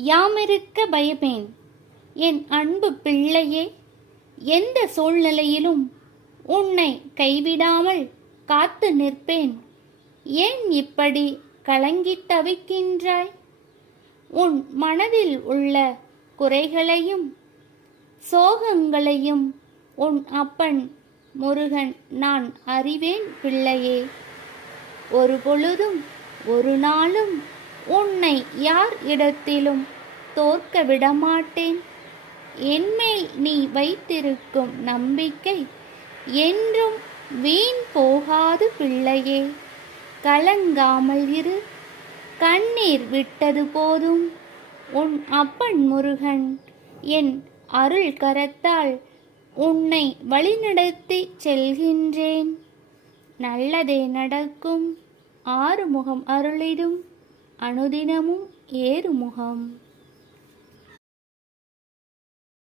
யாமிருக்க பயமேன்? என் அன்பு பிள்ளையே, எந்த சூழ்நிலையிலும் உன்னை கைவிடாமல் காத்து நிற்பேன். ஏன் இப்படி கலங்கித் தவிக்கின்றாய்? உன் மனதில் உள்ள குறைகளையும் சோகங்களையும் உன் அப்பன் முருகன் நான் அறிவேன் பிள்ளையே. ஒரு பொழுதும் ஒரு நாளும் உன்னை யார் இடத்திலும் தோற்க விடமாட்டேன். என்மேல் நீ வைத்திருக்கும் நம்பிக்கை என்றும் வீண் போகாது பிள்ளையே. கலங்காமல் இரு. கண்ணீர் விட்டது போதும். உன் அப்பன் முருகன் என் அருள் கரத்தால் உன்னை வழிநடத்தி செல்கின்றேன். நல்லதே நடக்கும். ஆறுமுகம் அருளிடும் அனுதினமும் ஏறுமுகம்.